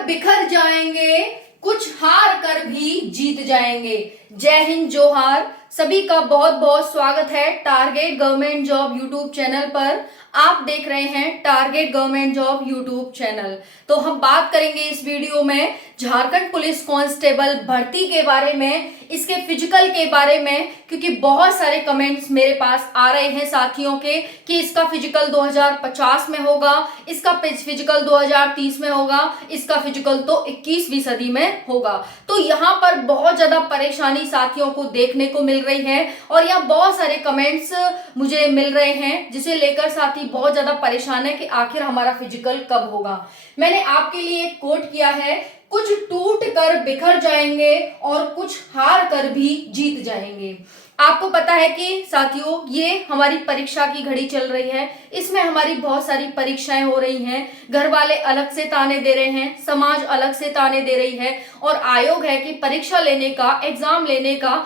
कर बिखर जाएंगे, कुछ हार कर भी जीत जाएंगे। जय हिंद, जोहार। सभी का बहुत बहुत स्वागत है target government job YouTube channel पर। आप देख रहे हैं target government job YouTube channel. तो हम बात करेंगे इस वीडियो में झारखंड पुलिस कांस्टेबल भर्ती के बारे में, इसके फिजिकल के बारे में, क्योंकि बहुत सारे कमेंट्स मेरे पास आ रहे हैं साथियों के कि इसका फिजिकल 2050 में होगा, इसका फिजिकल 2030 में होगा, इसका फिजिकल तो 21वीं सदी में होगा। तो यहाँ पर बहुत ज्यादा परेशानी साथियों को देखने को मिल रही है और यहाँ बहुत सारे कमेंट्स मुझे मिल रहे हैं जिसे लेकर साथी बहुत ज्यादा परेशान है कि आखिर हमारा फिजिकल कब होगा। मैंने आपके लिए एक कोट किया है, कुछ टूट कर बिखर जाएंगे और कुछ हार कर भी जीत जाएंगे। आपको पता है कि साथियों ये हमारी परीक्षा की घड़ी चल रही है, इसमें हमारी बहुत सारी परीक्षाएं हो रही हैं। घर वाले अलग से ताने दे रहे हैं, समाज अलग से ताने दे रही है और आयोग है कि परीक्षा लेने का, एग्जाम लेने का,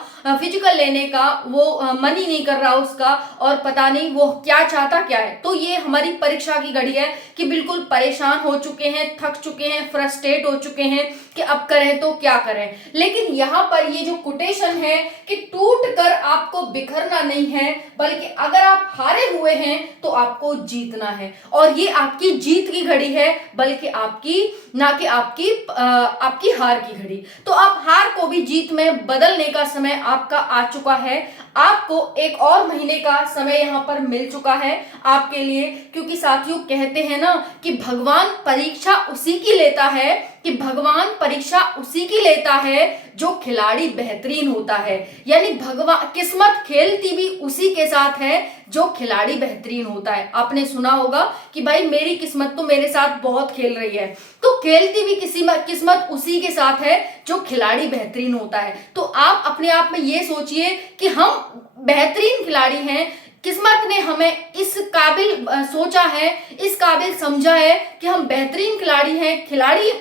फिजिकल लेने का वो मन ही नहीं कर रहा उसका और पता नहीं वो क्या चाहता क्या है। तो ये हमारी परीक्षा की घड़ी है कि बिल्कुल परेशान हो चुके हैं, थक चुके हैं, फ्रस्ट्रेट हो चुके हैं कि अब करें तो क्या करें। लेकिन यहाँ पर ये जो कोटेशन है कि टूट कर आपको बिखरना नहीं है, बल्कि अगर आप हारे हुए हैं तो आपको जीतना है और ये आपकी जीत की घड़ी है, बल्कि आपकी ना कि आपकी हार की घड़ी। तो आप हार को भी जीत में बदलने का समय आपका आ चुका है। आपको एक और महीने का समय यहाँ पर मिल चुका है आपके लिए, क्योंकि साथियों कहते हैं ना कि भगवान परीक्षा उसी की लेता है, कि भगवान परीक्षा उसी की लेता है जो खिलाड़ी बेहतरीन होता है। यानी भगवान किस्मत खेलती भी उसी के साथ है जो खिलाड़ी बेहतरीन होता है। आपने सुना होगा कि भाई मेरी किस्मत तो मेरे साथ बहुत खेल रही है, तो खेलती भी किस्मत उसी के साथ है जो खिलाड़ी बेहतरीन होता है। तो आप अपने आप में ये सोचिए कि हम बेहतरीन खिलाड़ी हैं, किस्मत ने हमें इस काबिल सोचा है, इस काबिल समझा है कि हम बेहतरीन खिलाड़ी हैं। खिलाड़ी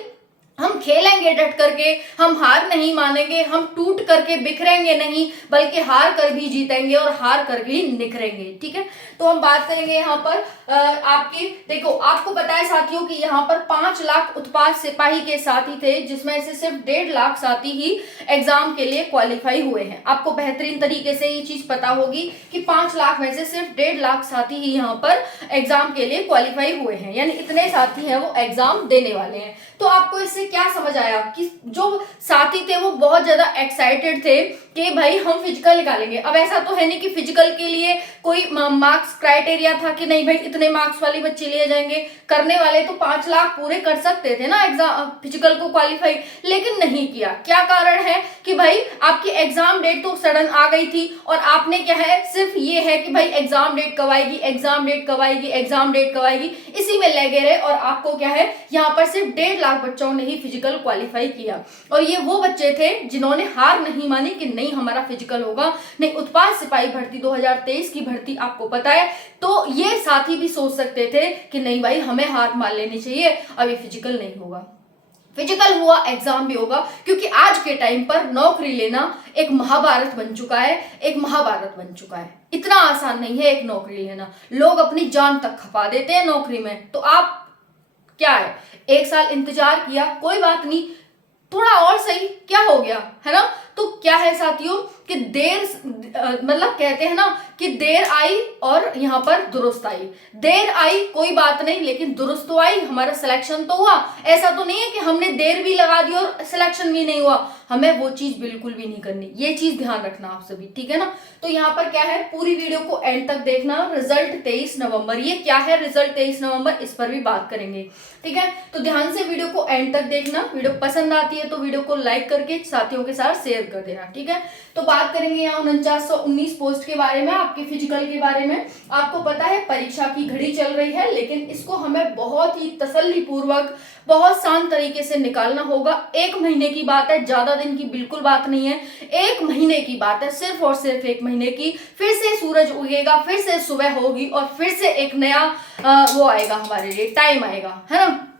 हम खेलेंगे डट करके, हम हार नहीं मानेंगे, हम टूट करके बिखरेंगे नहीं, बल्कि हार कर भी जीतेंगे और हार कर भी निखरेंगे। ठीक है, तो हम बात करेंगे यहाँ पर आपकी, देखो आपको पता है साथियों कि यहाँ पर 5 लाख उत्पाद सिपाही के साथी थे, जिसमें से सिर्फ 1.5 लाख साथी ही एग्जाम के लिए क्वालिफाई हुए हैं। आपको बेहतरीन तरीके से ये चीज पता होगी कि 5 लाख में से सिर्फ 1.5 लाख साथी ही यहाँ पर एग्जाम के लिए क्वालिफाई हुए हैं, यानी इतने साथी हैं वो एग्जाम देने वाले हैं। तो आपको इससे क्या समझ आया कि जो साथी थे वो बहुत ज्यादा एक्साइटेड थे कि भाई हम फिजिकल निकालेंगे। अब ऐसा तो है नहीं कि फिजिकल के लिए कोई मार्क्स क्राइटेरिया था कि नहीं भाई इतने मार्क्स वाले बच्चे लिए जाएंगे। करने वाले तो 5 लाख पूरे कर सकते थे ना एग्जाम फिजिकल को क्वालिफाई, लेकिन नहीं किया। क्या कारण है कि भाई आपकी एग्जाम डेट तो सडन आ गई थी और आपने क्या है सिर्फ ये है कि भाई एग्जाम डेट कब आएगी, एग्जाम डेट कब आएगी, एग्जाम डेट कब आएगी, इसी में लगे रहे और आपको क्या है यहाँ पर सिर्फ 1.5 लाख बच्चों ने ही फिजिकल क्वालिफाई किया। और ये वो बच्चे थे जिन्होंने हार नहीं मानी कि नहीं हमारा फिजिकल होगा। नहीं, उत्पाद सिपाही भर्ती 2023 की भर्ती आपको पता है, तो ये साथी भी सोच सकते थे कि नहीं भाई हमें हार मान लेनी चाहिए, अभी फिजिकल नहीं होगा। फिजिकल हुआ, एग्जाम भी होगा, क्योंकि आज के टाइम पर नौकरी लेना एक महाभारत बन चुका है, एक महाभारत बन चुका है। इतना आसान नहीं है एक नौकरी लेना, लोग अपनी जान तक खपा देते हैं नौकरी में। तो आप क्या है 1 साल इंतजार किया, कोई बात नहीं, थोड़ा और सही, क्या हो गया, है ना। तो क्या है साथियों कि देर मतलब कहते हैं ना कि देर आई और यहाँ पर दुरुस्त आई। देर आई कोई बात नहीं, लेकिन दुरुस्त तो आई, हमारा सिलेक्शन तो हुआ। ऐसा तो नहीं है कि हमने देर भी लगा दी और सिलेक्शन भी नहीं हुआ, हमें वो चीज बिल्कुल भी नहीं करनी। ये चीज ध्यान रखना आप सभी, ठीक है ना। तो यहाँ पर क्या है, पूरी वीडियो को एंड तक देखना। रिजल्ट 23 नवंबर, ये क्या है रिजल्ट 23 नवंबर, इस पर भी बात करेंगे, ठीक है। तो ध्यान से वीडियो को एंड तक देखना। वीडियो पसंद आती है तो वीडियो को लाइक करके साथियों के साथ शेयर कर देना, ठीक है। तो बात करेंगे यहाँ 4919 पोस्ट के बारे में, आपके फिजिकल के बारे में। आपको पता है परीक्षा की घड़ी चल रही है, लेकिन इसको हमें बहुत ही तसल्ली पूर्वक, बहुत शांत तरीके से निकालना होगा। 1 महीने की बात है, ज्यादा दिन की बिल्कुल बात नहीं है, 1 महीने की बात है, सिर्फ और सिर्फ 1 महीने की। फिर से सूरज उगेगा, फिर से सुबह होगी और फिर से एक नया वो आएगा, हमारे लिए टाइम आएगा, है ना।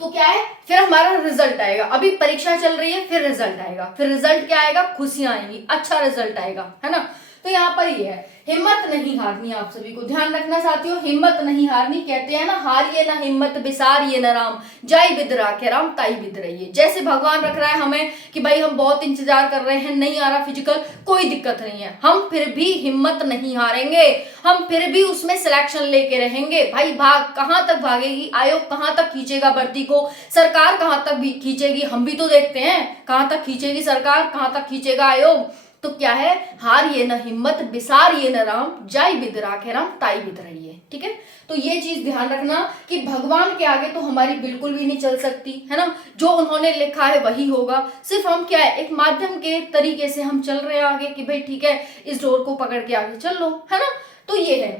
तो क्या है, फिर हमारा रिजल्ट आएगा। अभी परीक्षा चल रही है, फिर रिजल्ट आएगा, फिर रिजल्ट क्या आएगा, खुशियां आएंगी, अच्छा रिजल्ट आएगा, है ना। तो यहाँ पर ये है, हिम्मत नहीं हारनी। आप सभी को ध्यान रखना साथियों, हिम्मत नहीं हारनी। कहते हैं ना, हारिए ना हिम्मत बिसारिए न राम, जाई बिद राखे राम ताई बिद रहिए। जैसे भगवान रख रहा है हमें कि भाई हम बहुत इंतजार कर रहे हैं, नहीं आ रहा फिजिकल, कोई दिक्कत नहीं है, हम फिर भी हिम्मत नहीं हारेंगे, हम फिर भी उसमें सिलेक्शन लेके रहेंगे। भाई भाग कहां तक भागेगी, आयोग कहां तक खींचेगा भर्ती को, सरकार कहां तक भी खींचेगी, हम भी तो देखते हैं कहां तक खींचेगी सरकार, कहां तक खींचेगा आयोग। तो क्या है, हारिए न हिम्मत बिसारिए न राम, जाई बिद राखे राम ताई बिद रहिए। ठीक है, तो ये चीज ध्यान रखना कि भगवान के आगे तो हमारी बिल्कुल भी नहीं चल सकती है ना, जो उन्होंने लिखा है वही होगा। सिर्फ हम क्या है, एक माध्यम के तरीके से हम चल रहे हैं आगे कि भाई ठीक है इस डोर को पकड़ के आगे चल लो, है ना। तो ये है,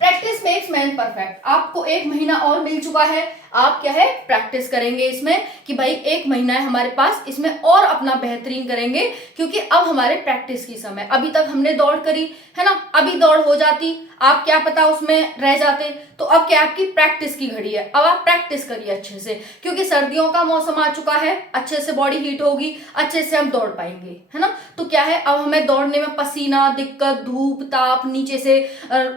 प्रैक्टिस मेक्स मैन परफेक्ट। आपको 1 महीना और मिल चुका है, आप क्या है प्रैक्टिस करेंगे इसमें कि भाई 1 महीना है हमारे पास, इसमें और अपना बेहतरीन करेंगे, क्योंकि अब हमारे प्रैक्टिस की समय। अभी तक हमने दौड़ करी है ना, अभी दौड़ हो जाती, आप क्या पता उसमें रह जाते, तो अब क्या आपकी प्रैक्टिस की घड़ी है, अब आप प्रैक्टिस करिए अच्छे से, क्योंकि सर्दियों का मौसम आ चुका है, अच्छे से बॉडी हीट होगी, अच्छे से हम दौड़ पाएंगे, है ना। तो क्या है, अब हमें दौड़ने में पसीना, दिक्कत, धूप, ताप, नीचे से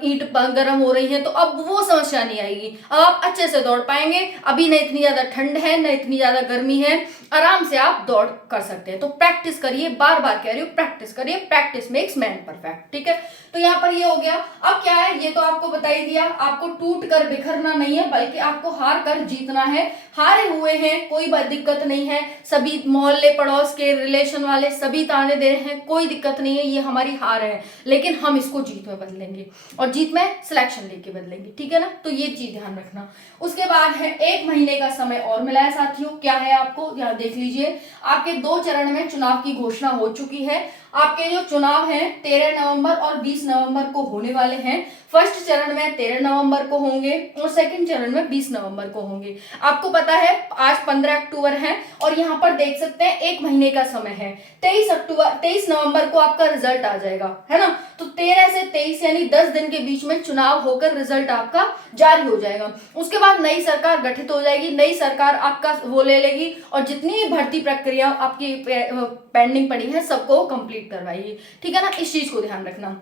ईंट गर्म हो रही है, तो अब वो समस्या नहीं आएगी, अब आप अच्छे से दौड़ पाएंगे। अभी न इतनी ज्यादा ठंड है, न इतनी ज्यादा गर्मी है, आराम से आप दौड़ कर सकते हैं। तो प्रैक्टिस करिए, बार बार कह रही हूँ प्रैक्टिस करिए, प्रैक्टिस मेक्स मैन परफेक्ट। ठीक है, तो यहाँ पर ये हो गया। अब क्या है, ये तो आपको बता ही दिया, आपको टूट कर बिखरना नहीं है, बल्कि आपको हार कर जीतना है। हारे हुए हैं, कोई दिक्कत नहीं है, सभी मोहल्ले पड़ोस के रिलेशन वाले सभी ताने दे रहे हैं, कोई दिक्कत नहीं है, ये हमारी हार है, लेकिन हम इसको जीत में बदलेंगे और जीत में सिलेक्शन लेके बदलेंगे। ठीक है ना, तो ये चीज ध्यान रखना। उसके बाद है 1 महीने का समय और मिला है साथियों। क्या है, आपको यहाँ देख लीजिए, आपके 2 चरण में चुनाव की घोषणा हो चुकी है। आपके जो चुनाव हैं 13 नवंबर और 20 नवंबर को होने वाले हैं। फर्स्ट चरण में 13 नवंबर को होंगे और सेकंड चरण में 20 नवंबर को होंगे। आपको पता है आज 15 अक्टूबर है और यहाँ पर देख सकते हैं 1 महीने का समय है। 23 नवंबर को आपका रिजल्ट आ जाएगा, है ना। तो 13 से 23 यानी 10 दिन के बीच में चुनाव होकर रिजल्ट आपका जारी हो जाएगा। उसके बाद नई सरकार गठित हो जाएगी, नई सरकार आपका वो ले लेगी और जितनी भी भर्ती प्रक्रिया आपकी पेंडिंग पड़ी है सबको कंप्लीट करवाइए। ठीक है ना, इस चीज को ध्यान रखना।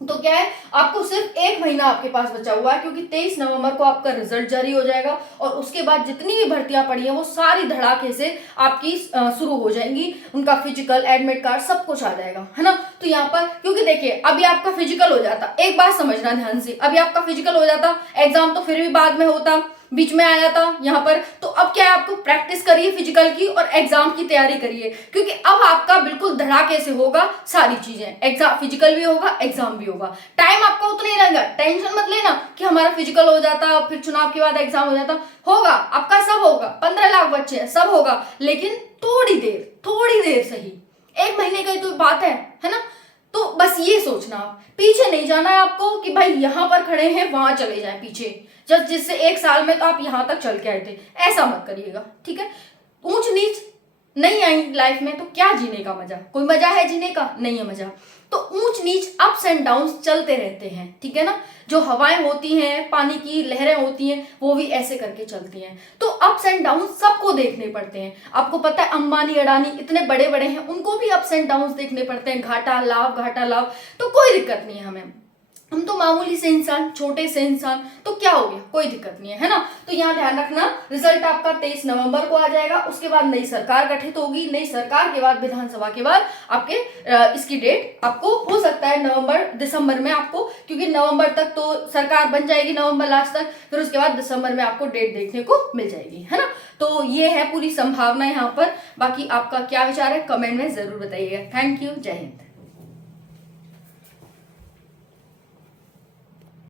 तो क्या है, आपको सिर्फ 1 महीना आपके पास बचा हुआ है, क्योंकि 23 नवंबर को आपका रिजल्ट जारी हो जाएगा और उसके बाद जितनी भी भर्तियां पड़ी हैं वो सारी धड़ाके से आपकी शुरू हो जाएंगी। उनका फिजिकल, एडमिट कार्ड सब कुछ आ जाएगा, है ना। तो यहाँ पर क्योंकि देखिए अभी आपका फिजिकल हो जाता, एक बात समझना ध्यान से, अभी आपका फिजिकल हो जाता, एग्जाम तो फिर भी बाद में होता, बीच में आ जाता यहाँ पर। तो अब क्या है, आपको प्रैक्टिस करिए फिजिकल की और एग्जाम की तैयारी करिए, क्योंकि अब आपका बिल्कुल धड़ाके से होगा सारी चीजें, एग्जाम फिजिकल भी होगा, एग्जाम भी होगा। टाइम आपका उतना ही रहेगा, टेंशन मत लेना कि हमारा फिजिकल हो जाता फिर चुनाव के बाद एग्जाम हो जाता, होगा आपका, सब होगा। 15 लाख बच्चे हैं, सब होगा, लेकिन थोड़ी देर सही, 1 महीने की तो बात है ना। तो बस ये सोचना, पीछे नहीं जाना है आपको कि भाई यहां पर खड़े हैं वहां चले जाए पीछे, जब जिससे 1 साल में तो आप यहां तक चल के आए थे, ऐसा मत करिएगा। ठीक है, ऊंच नीच नहीं आई लाइफ में तो क्या जीने का मजा, कोई मजा है जीने का, नहीं है मजा। तो ऊंच नीच, अप्स एंड डाउन्स चलते रहते हैं, ठीक है ना। जो हवाएं होती हैं, पानी की लहरें होती हैं, वो भी ऐसे करके चलती हैं। तो अप्स एंड डाउन्स सबको देखने पड़ते हैं। आपको पता है अंबानी अडानी इतने बड़े बड़े हैं, उनको भी अप्स एंड डाउन्स देखने पड़ते हैं, घाटा लाभ। तो कोई दिक्कत नहीं है हमें, हम तो मामूली से इंसान, छोटे से इंसान, तो क्या हो गया, कोई दिक्कत नहीं है ना। तो यहाँ ध्यान रखना, रिजल्ट आपका 23 नवंबर को आ जाएगा। उसके बाद नई सरकार गठित होगी, नई सरकार के बाद विधानसभा के बाद आपके इसकी डेट आपको हो सकता है नवंबर दिसंबर में आपको, क्योंकि नवंबर तक तो सरकार बन जाएगी, नवंबर लास्ट तक, फिर उसके बाद दिसंबर में आपको डेट देखने को मिल जाएगी, है ना। तो ये है पूरी संभावना यहाँ पर। बाकी आपका क्या विचार है कमेंट में जरूर बताइएगा। थैंक यू, जय हिंद।